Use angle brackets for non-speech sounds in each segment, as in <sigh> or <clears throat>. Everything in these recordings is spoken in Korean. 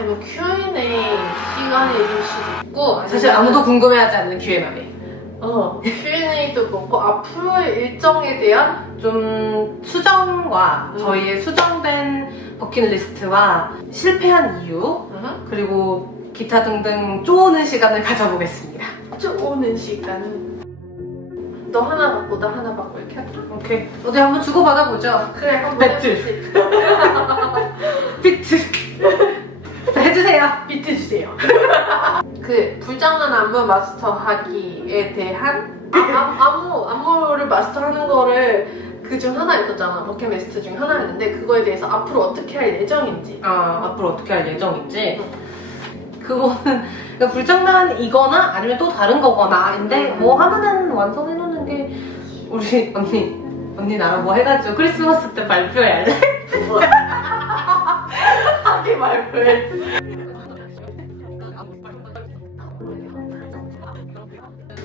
아니면 Q&A 시간일 수도 있고 사실 아무도 궁금해하지 않는 Q&A. 어, Q&A도 그렇고 앞으로의 일정에 대한 좀 수정과 음. 저희의 수정된 버킷리스트와 실패한 이유 음. 그리고 기타 등등 쪼는 시간을 가져보겠습니다. 오는 시간 너 하나 받고 나 하나 받고 이렇게 할까? 오케이. 어디 한번 주고받아 보죠. 그래 한번 배틀. 비트 <laughs> 해주세요. <laughs> 그 불장난 안무 마스터하기에 대한 아, 아, 안무 안무를 마스터하는 거를 그 중 하나 있었잖아. 버킷리스트 중 하나였는데 그거에 대해서 앞으로 어떻게 할 예정인지. 아, 앞으로 어떻게 할 예정인지. 그거는 그러니까 불장난이거나 아니면 또 다른 거거나인데 뭐 하나는 완성해 놓는 게 우리 <laughs> 언니 언니 나랑 뭐 해가지고 크리스마스 때 발표해야 돼. <laughs> 하기 말고해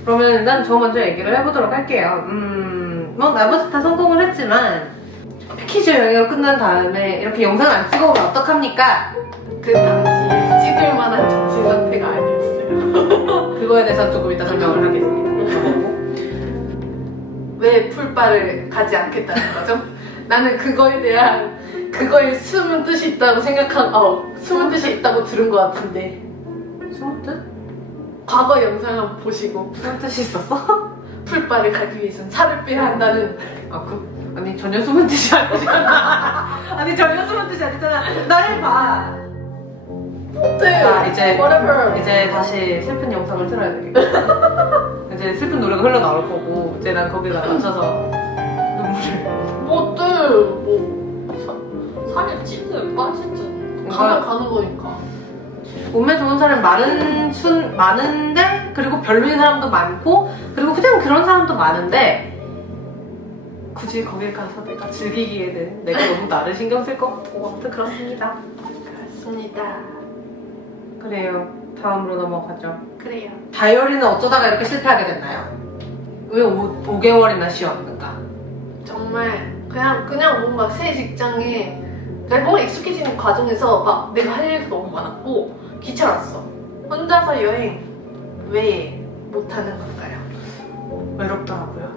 그러면 일단 저 먼저 얘기를 해보도록 할게요. 음, 뭐 나머지 다 성공을 했지만 패키지 여행이 끝난 다음에 이렇게 영상 안 찍어오면 어떡합니까? 그 당시에 찍을 만한 정신 상태가 아니었어요 <laughs> 그거에 대해서 조금 이따 설명을 하겠습니다. <laughs> 왜 풀바를 가지 않겠다는 거죠? 나는 그거에 대한 그거에 숨은 뜻이 있다고 생각한 어 숨은 뜻이 있다고 들은 것 같은데 숨은 뜻? 과거 영상 한번 보시고 숨은 뜻이 있었어? <laughs> 풀바를 가기 위해선 살을 빼야 한다는 아, 그, 아니, 전혀 숨은 뜻이 아니잖아. <laughs> 아니, 전혀 숨은 뜻이 아니잖아. 나 해봐. 네 자, 이제, whatever 이제 다시 슬픈 영상을 틀어야 되겠다. <laughs> 이제 슬픈 노래가 흘러나올 거고, 이제 난 거기다 맞춰서 눈물을. 뭐 어때 뭐 사, 살이 찌든 빠지든 가면 가는 거니까 몸에 좋은 사람 많은, 순, 많은데, 그리고 별로인 사람도 많고, 그리고 그냥 그런 사람도 많은데, 굳이 거길 가서 내가 즐기기에는 내가 너무 나를 신경 쓸 것 같고, 아무튼 그렇습니다. 그렇습니다 그래요. 다음으로 넘어가죠. 그래요 다이어리는 어쩌다가 이렇게 실패하게 됐나요? 왜 5, 5개월이나 쉬었는가? 정말 그냥 그냥 뭔가 새 직장에 내가 뭔가 익숙해지는 과정에서 막 내가 할 일도 너무 많았고 귀찮았어. 혼자서 여행 왜 못하는 걸까요? 외롭더라고요.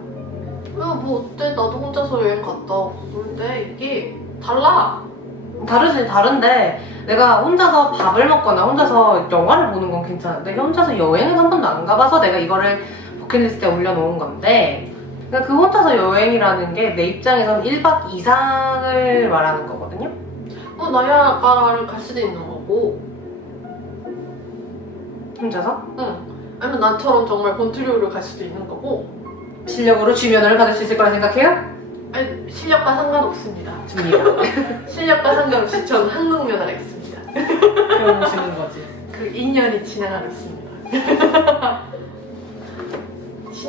왜뭐 어때? 나도 혼자서 여행 갔다 오는데 이게 달라. 다르지, 다른데 내가 혼자서 밥을 먹거나 혼자서 영화를 보는 건 괜찮은데 혼자서 여행은 한 번도 안 가봐서 내가 이거를 버킷리스트에 올려놓은 건데 그러니까 그 혼자서 여행이라는 게 내 입장에선 1박 이상을 말하는 거거든요. 뭐 나야가를 갈 수도 있는 거고, 혼자서 응. 아니면 나처럼 정말 본트리오를 갈 수도 있는 거고, 실력으로 주면허를 받을 수 있을 거라 생각해요? 아니, 실력과 상관없습니다. 줍니다. <laughs> 실력과 상관없이 전 한국 면허를 했습니다. 배워보시는 거지. 그 2년이 지나가고 있습니다. <laughs>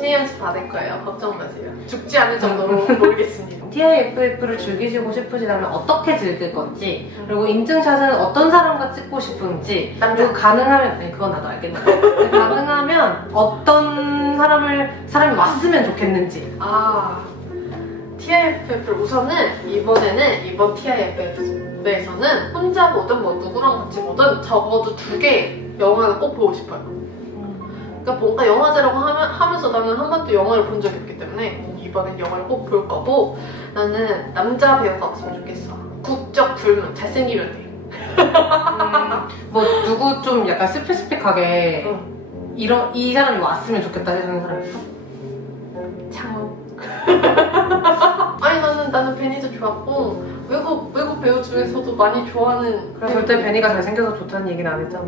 신의 연수 받을 거예요. 걱정 마세요. 죽지 않을 정도로 <laughs> 모르겠습니다. TIFF를 즐기시고 싶으시다면 어떻게 즐길 건지 그리고 인증샷은 어떤 사람과 찍고 싶은지 그리고 가능하면 네, 그건 나도 알겠는데 가능하면 어떤 사람을 사람이 왔으면 좋겠는지 아, TIFF를 우선은 이번에는 이번 TIFF에서는 혼자 보든 뭐 누구랑 같이 보든 적어도 두 개 영화는 꼭 보고 싶어요. 그러니까 뭔가 영화제라고 하면, 하면 서 나는 한 번도 영화를 본 적이 없기 때문에 이번엔 영화를 꼭 볼 거고 나는 남자 배우가 왔으면 좋겠어. 국적 불문 잘생기면 돼. 음, 뭐 누구 좀 약간 스페시픽하게 응. 이런 이 사람이 왔으면 좋겠다 하는 사람 있어? 창호. 아니 나는 나는 베니도 좋았고 외국 외국 배우 중에서도 많이 좋아하는 그래서 절대 베니가 잘생겨서 좋다는 얘기는 안 했잖아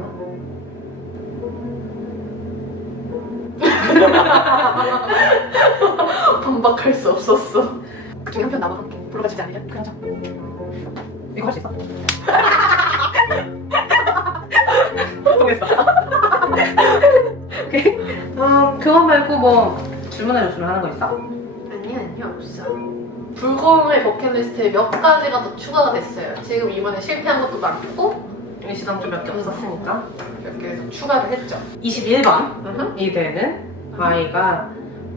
<laughs> 반박할 수 없었어. 그중에 한편 남아갈게. 보러 가지지 않으려? 그냥 저. 이거 할 수 있어? 통했어 오케이 음, 그거 말고 뭐 질문해줬으면 하는 거 있어? 아니 아니 없어. 불검의 버킷리스트에 몇 가지가 더 추가가 됐어요. 지금 이번에 실패한 것도 많고 일시당초 몇개 없었으니까 몇개더 추가를 했죠. 21번 으흠. 이 되는 아이가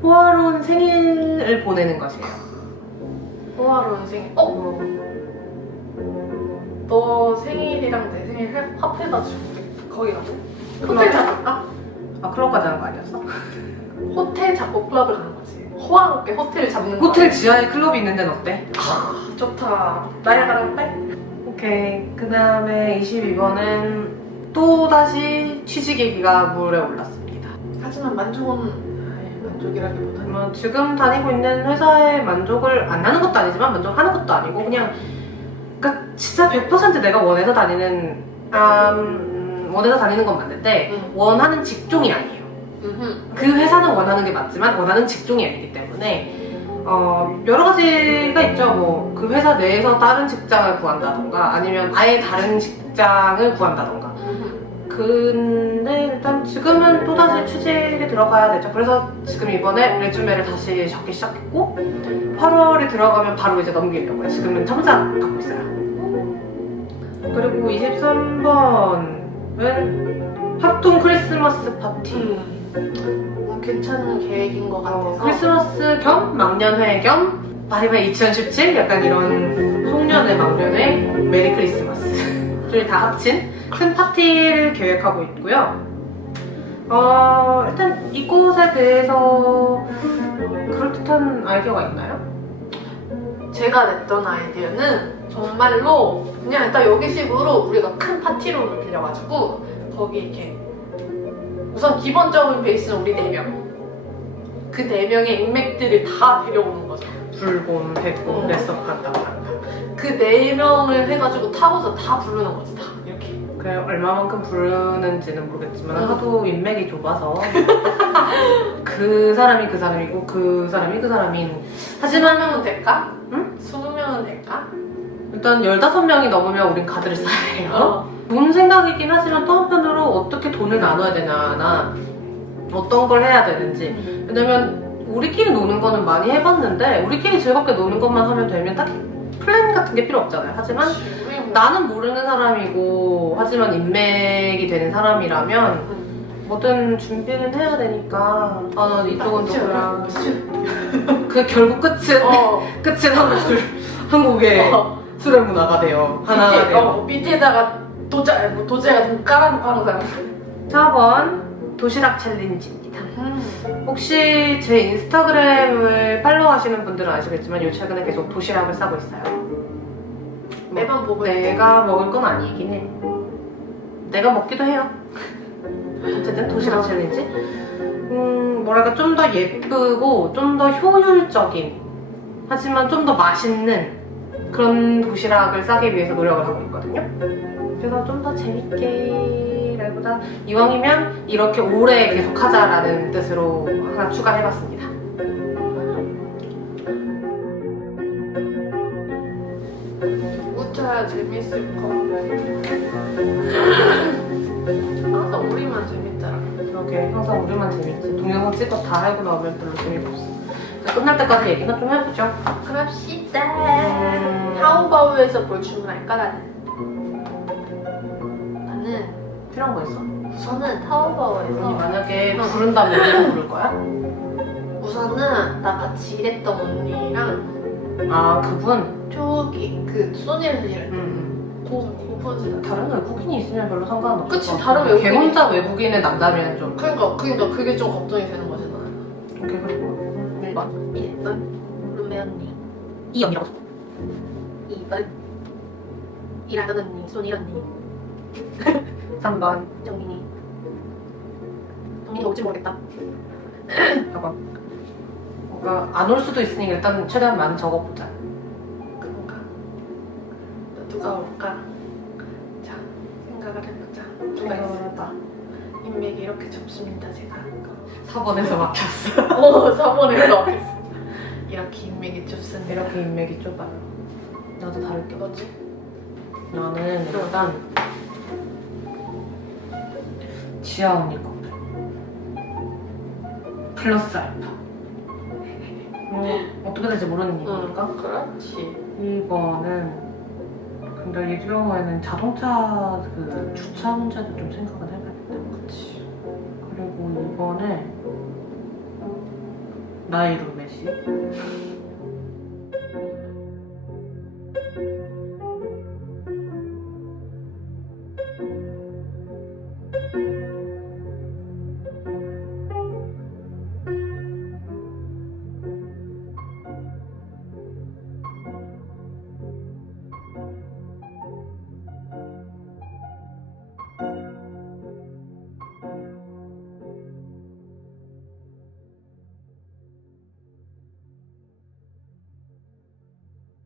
호화로운 생일을 보내는 것이에요. 호화로운 생일. 어? 너 생일이랑 내 생일 해- 합해가지고 거기 가고 호텔 잡을까? 아 클럽까지 하는 거 아니었어? 호텔 잡고 클럽을 가는 거지 호화롭게 호텔을 잡는 거 호텔 지하에 클럽이 있는 데는 어때? 좋다 나야가라 호텔? 오케이 그 다음에 22번은 또다시 취직 얘기가 물에 올랐습니다 하지만 만족은 아이, 만족이라기보다는 뭐 지금 다니고 있는 회사에 만족을 안 하는 것도 아니지만 만족하는 것도 아니고 그냥 그러니까 진짜 100% 내가 원해서 다니는 음, 원해서 다니는 건 맞는데 응. 원하는 직종이 아니에요 음흠. 그 회사는 원하는 게 맞지만 원하는 직종이 아니기 때문에 어, 여러 가지가 있죠. 뭐 그 회사 내에서 다른 직장을 구한다던가 아니면 아예 다른 직장을 구한다던가. 근데 일단 지금은 또다시 취직에 들어가야 되죠. 그래서 지금 이번에 레주메를 다시 적기 시작했고 8월에 들어가면 바로 이제 넘기려고요. 지금은 첨자 갖고 있어요. 그리고 23번은 합동 크리스마스 파티. 음, 뭐 괜찮은 계획인 것 같아서 어, 크리스마스 겸 망년회 겸 바이바이 2017 약간 이런 송년회 망년회 메리 크리스마스를 다 합친 큰 파티를 계획하고 있고요. 어, 일단 이곳에 대해서 그럴듯한 아이디어가 있나요? 제가 냈던 아이디어는 정말로 그냥 일단 여기식으로 우리가 큰 파티룸을 빌려가지고 거기 이렇게 우선 기본적인 베이스는 우리 4명 그 4명의 인맥들을 다 데려오는 거죠 불곰, 백곰, 어. 레석 간다고 그 4명을 해가지고 타고서 다 부르는 거지 다 그래 얼마만큼 부르는지는 모르겠지만 응. 하도 인맥이 좁아서 <laughs> 그 사람이 그 사람이고 그 사람이 그 사람인 하지만 20명은 될까? 응? 20명은 될까? 일단 15명이 넘으면 우린 카드를 써야 해요. 좋은 생각이긴 하지만 또 한편으로 어떻게 돈을 나눠야 되냐나 어떤 걸 해야 되는지 왜냐면 우리끼리 노는 거는 많이 해봤는데 우리끼리 즐겁게 노는 것만 하면 되면 딱히 플랜 같은 게 필요 없잖아요. 하지만 나는 모르는 사람이고 하지만 인맥이 되는 사람이라면 응. 뭐든 준비는 해야 되니까 아 이쪽은 누구야 그치. 그 결국 끝은 어, <laughs> 끝은 한국 술 한국의 어. 술의 문화가 돼요 하나가 밑에, 돼요 어, 밑에다가 도자, 뭐 도자기가 좀 깔아놓고 하는 사람 4번 도시락 챌린지입니다. 음. 혹시 제 인스타그램을 팔로우하시는 분들은 아시겠지만 요 최근에 계속 도시락을 싸고 있어요. 매번 보고 내가 먹을 건 아니긴 해. 내가 먹기도 해요. 어쨌든 도시락 챌린지. 음, 뭐랄까 좀 더 예쁘고 좀 더 효율적인 하지만 좀 더 맛있는 그런 도시락을 싸기 위해서 노력을 하고 있거든요. 그래서 좀 더 재밌게 라기보다 이왕이면 이렇게 오래 계속 하자라는 뜻으로 하나 추가해봤습니다. 웃자야 재밌을 거. 항상 우리만 재밌더라. 그러게 항상 우리만 재밌지. 동영상 찍어 다 하고 나오면 별로 재미가 없어. 그래서 끝날 때까지 얘기나 좀 해보죠. 그럽시다. 음. 타오바오에서 뭘 주문할까 나는? 나는 필요한 거 있어? 우선은 언니 타오바오에서 만약에 응. 부른다면 누구 부를 거야? 우선은 나 같이 일했던 언니랑 아 그분? 저기 그 소니를 일을 응. 고 고분 다른 외국인이 있으면 별로 상관은 없을 그치. 다른 걔 외국인이- 혼자 외국인의 남자면 좀 그러니까 그러니까 그게 좀 걱정이 되는 거지 나는. 오케이 그리고 1번 일본 룸메 언니 이 언니라고 2번 일하던 언니 소니 언니 <laughs> 3번 정민이. 정민이 올지 모르겠다. <clears throat> 4번 뭔가 안 올 수도 있으니 일단 최대한 많이 적어보자. 그런가? 또 누가 올까? 자 생각을 해보자. 누가 있을까 인맥이 이렇게 좁습니다 제가. 4번에서 막혔어. <laughs> 어 3번에 나왔겠어. 이렇게 인맥이 좁습니다. 이렇게 인맥이 좁아요. 나도 다를 게. 뭐지? 나는 일단 지아 언니 커플 플러스 알파. 뭐 어떻게 될지 모르는 얘기니까? 응 그렇지. 1번은 근데 이 경우에는 자동차 그 주차 문제도 좀 생각을 해봐야겠다 그렇지 그리고 2번은 나의 룸메시